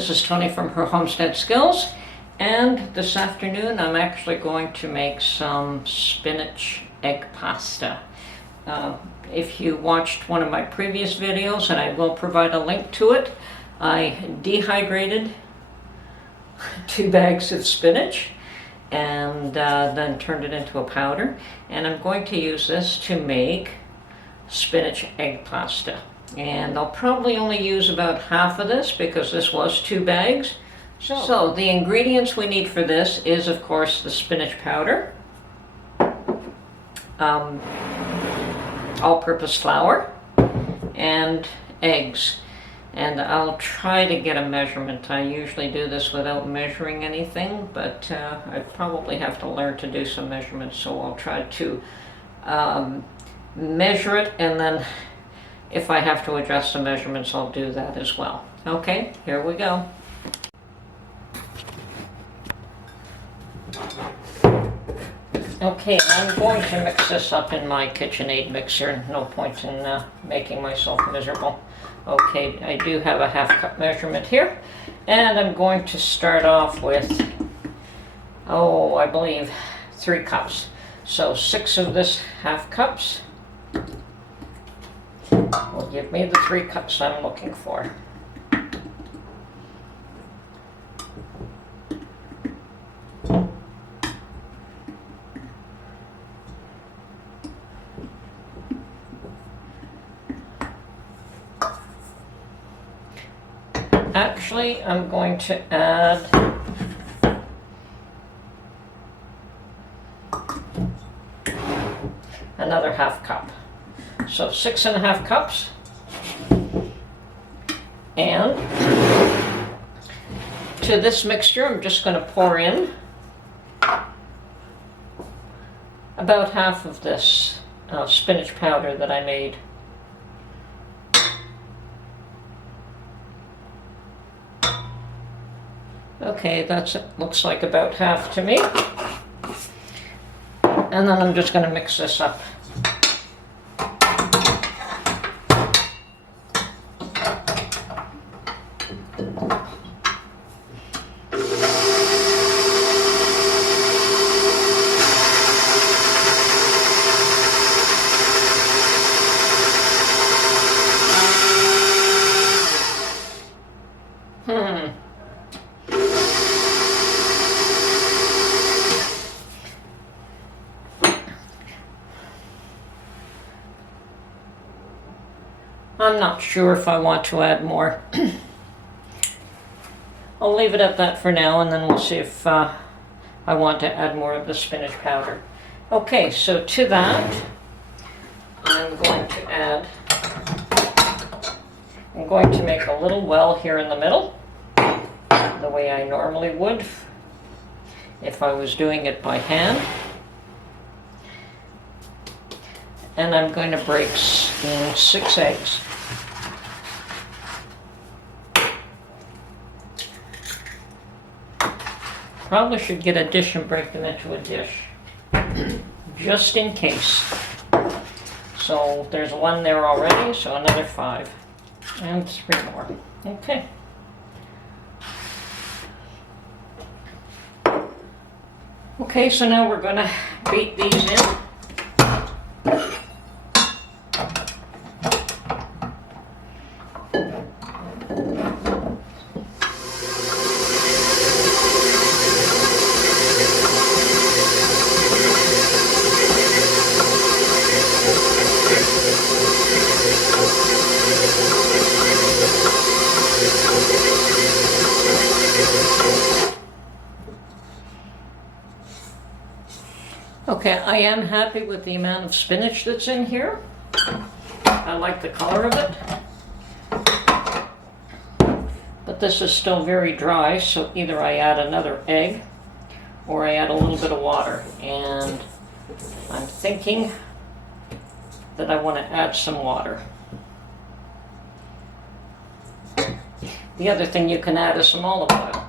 this is Tony from her Homestead Skills, and this afternoon I'm actually going to make some spinach egg pasta. If you watched one of my previous videos, and I will provide a link to it, I dehydrated 2 bags of spinach and then turned it into a powder, and I'm going to use this to make spinach egg pasta. And I'll probably only use about half of this because this was 2 bags. So the ingredients we need for this is, of course, the spinach powder, all-purpose flour, and eggs. And I'll try to get a measurement. I usually do this without measuring anything, but I probably have to learn to do some measurements, so I'll try to measure it, and then if I have to adjust the measurements, I'll do that as well. Okay, here we go. Okay, I'm going to mix this up in my KitchenAid mixer. No point in making myself miserable. Okay, I do have a ½ cup measurement here, and I'm going to start off with, I believe 3 cups. So 6 of this ½ cups will give me the 3 cups I'm looking for. Actually, I'm going to add another ½ cup. So 6½ cups. And to this mixture, I'm just going to pour in about half of this spinach powder that I made. Okay, looks like about half to me. And then I'm just going to mix this up. I'm not sure if I want to add more. I'll leave it at that for now, and then we'll see if I want to add more of the spinach powder. Okay, so to that, I'm going to make a little well here in the middle, the way I normally would if I was doing it by hand. And I'm going to break in 6 eggs. Probably should get a dish and break them into a dish, just in case. So there's 1 there already, so another 5, and 3 more. Okay. Okay, so now we're going to beat these in. Okay, I am happy with the amount of spinach that's in here. I like the color of it. But this is still very dry, so either I add another egg or I add a little bit of water. And I'm thinking that I want to add some water. The other thing you can add is some olive oil.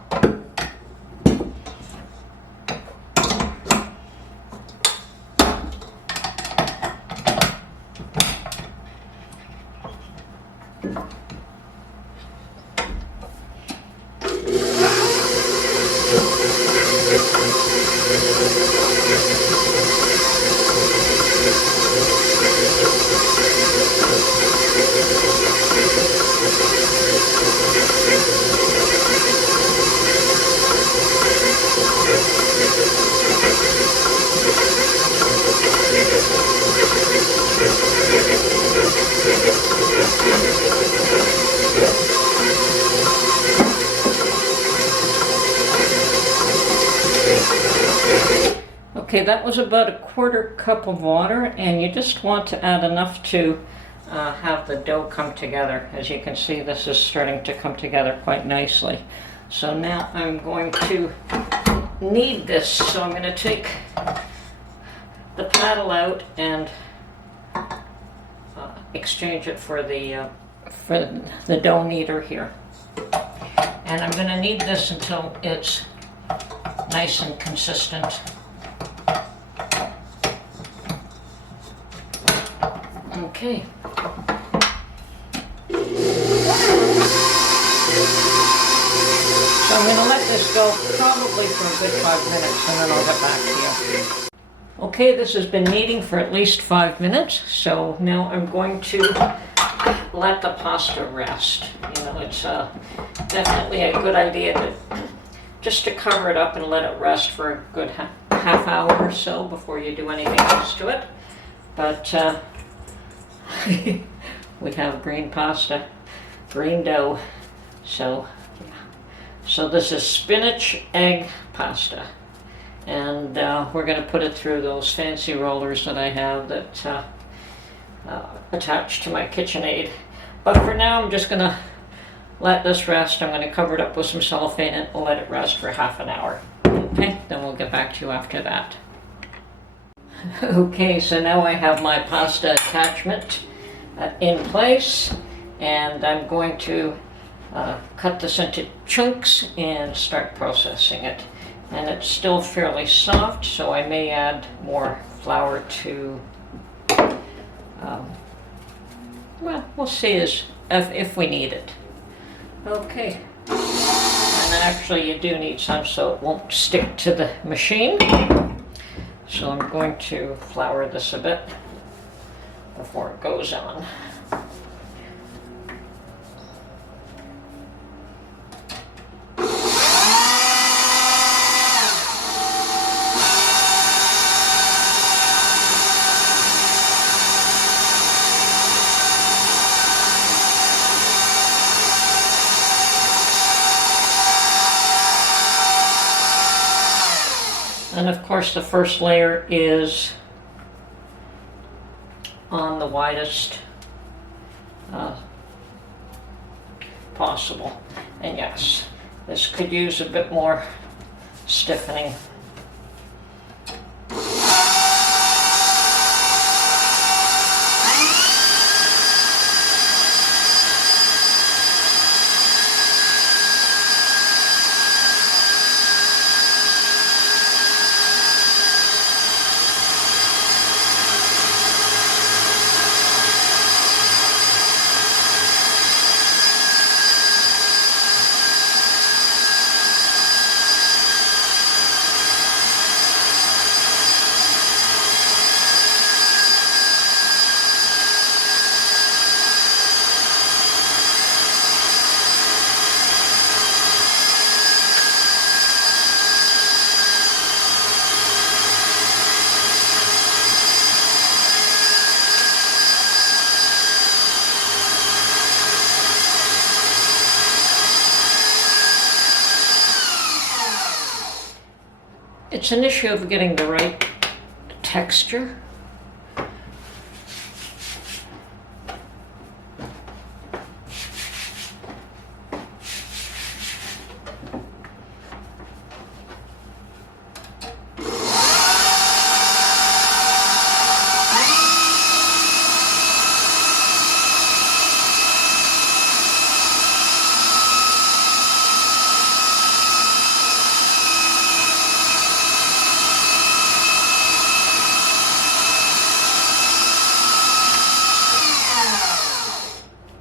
Okay, that was about a quarter cup of water, and you just want to add enough to have the dough come together. As you can see, this is starting to come together quite nicely. So now I'm going to knead this. So I'm going to take the paddle out and exchange it for the dough kneader here. And I'm going to knead this until it's nice and consistent. Okay. So I'm going to let this go probably for a good 5 minutes, and then I'll get back to you. Okay, this has been kneading for at least 5 minutes, so now I'm going to let the pasta rest. You know, it's definitely a good idea just to cover it up and let it rest for a good half hour or so before you do anything else to it. But we have green pasta, green dough, so this is spinach egg pasta, and we're going to put it through those fancy rollers that I have that attached to my KitchenAid. But for now, I'm just going to let this rest. I'm going to cover it up with some cellophane and let it rest for half an hour. Okay, then we'll get back to you after that. Okay, so now I have my pasta attachment in place, and I'm going to cut this into chunks and start processing it. And it's still fairly soft, so I may add more flour to, well, we'll see if we need it. Okay, and actually you do need some so it won't stick to the machine. So I'm going to flour this a bit before it goes on. And of course the first layer is on the widest possible. And yes, this could use a bit more stiffening. It's an issue of getting the right texture.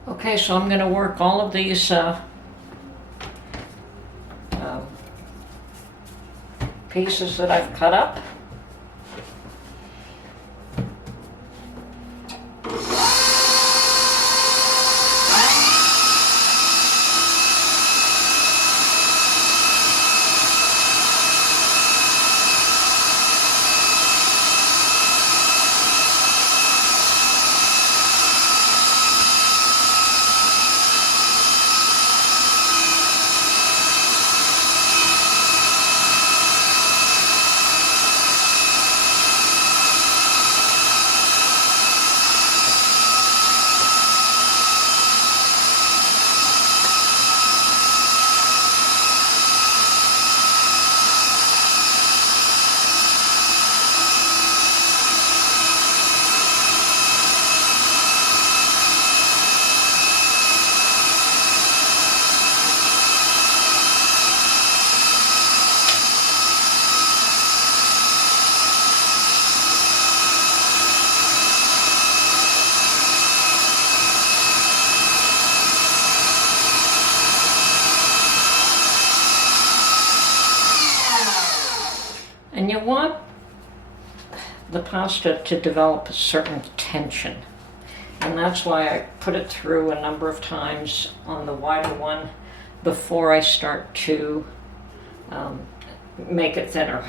Okay, so I'm going to work all of these pieces that I've cut up. And you want the pasta to develop a certain tension. And that's why I put it through a number of times on the wider one before I start to make it thinner.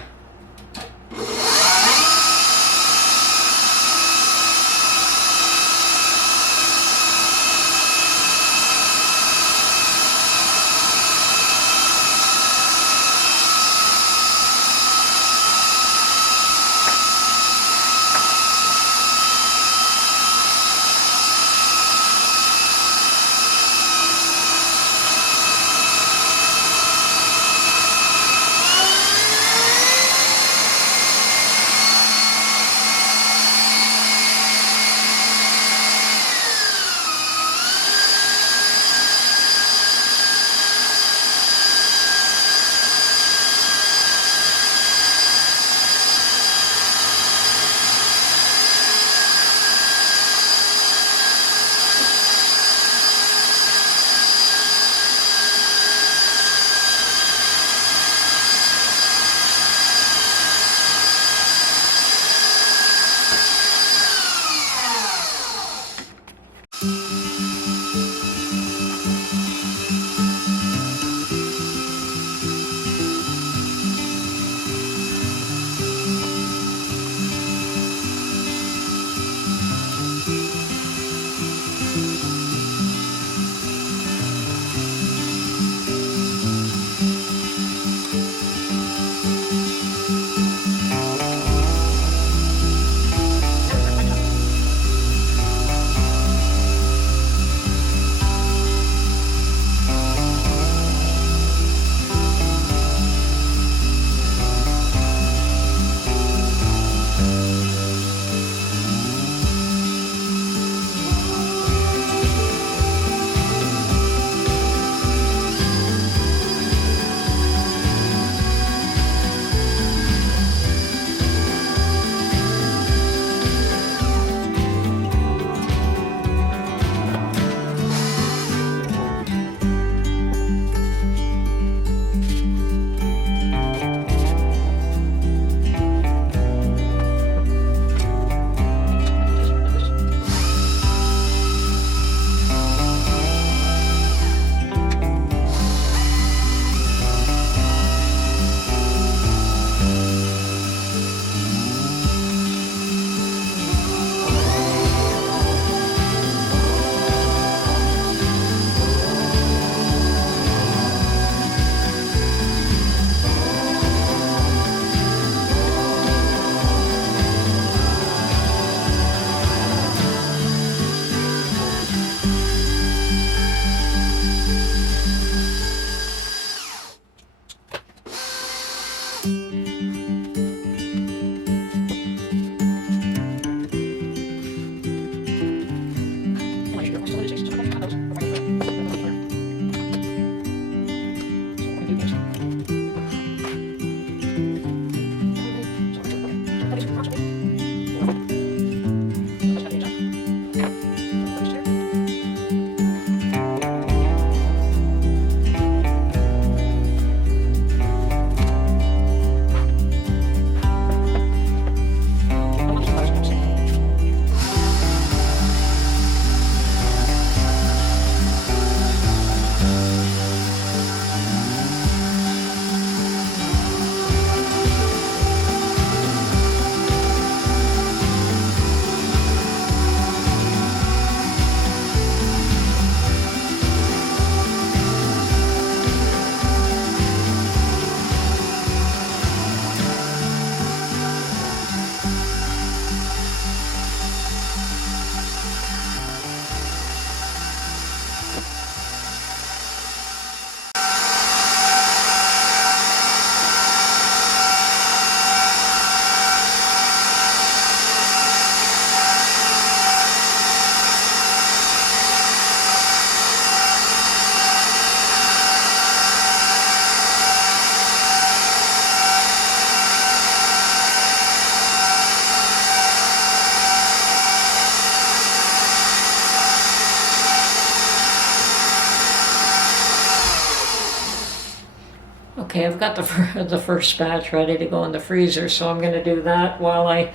Okay, I've got the first batch ready to go in the freezer, so I'm going to do that while I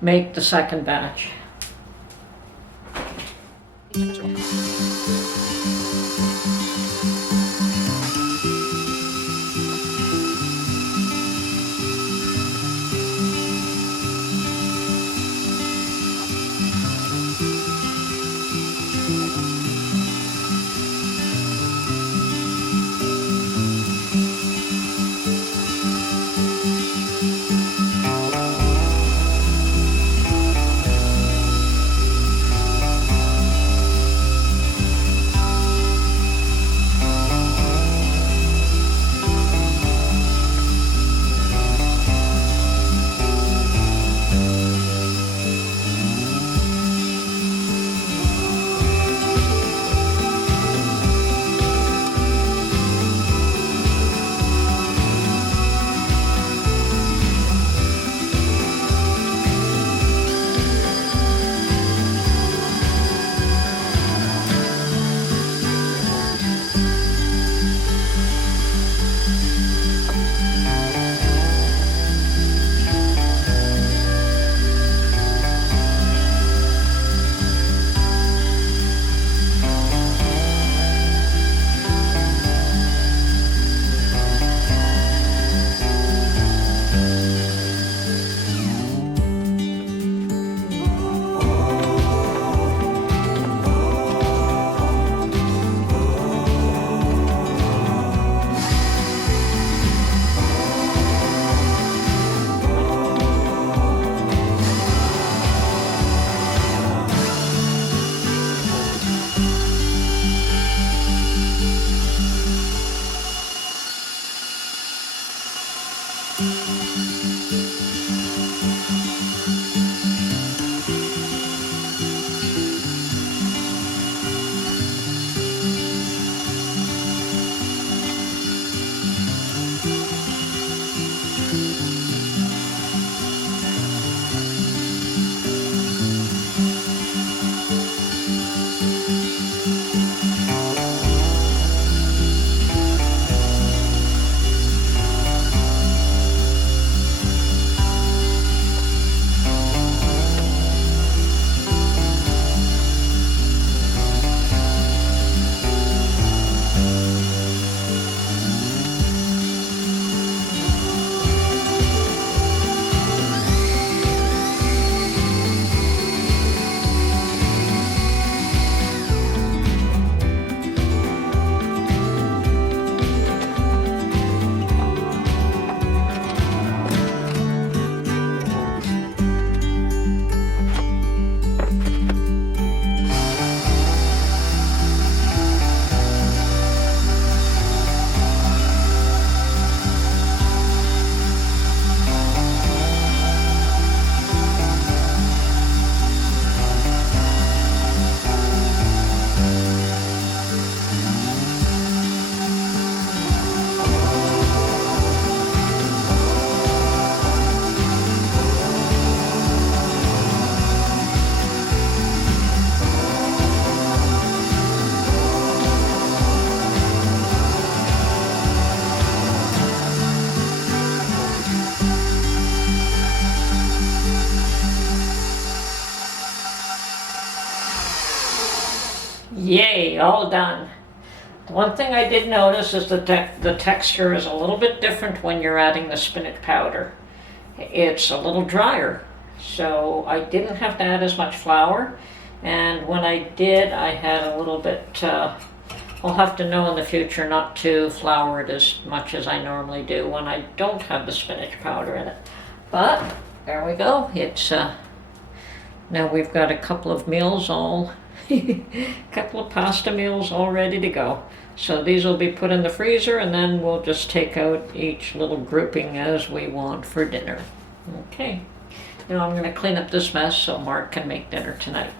make the second batch. Yay, all done. The one thing I did notice is that the texture is a little bit different when you're adding the spinach powder. It's a little drier, so I didn't have to add as much flour, and when I did, I had a little bit, I'll have to know in the future not to flour it as much as I normally do when I don't have the spinach powder in it. But there we go. It's now we've got a couple of meals all couple of pasta meals all ready to go. So these will be put in the freezer, and then we'll just take out each little grouping as we want for dinner. Okay, now I'm going to clean up this mess so Mark can make dinner tonight.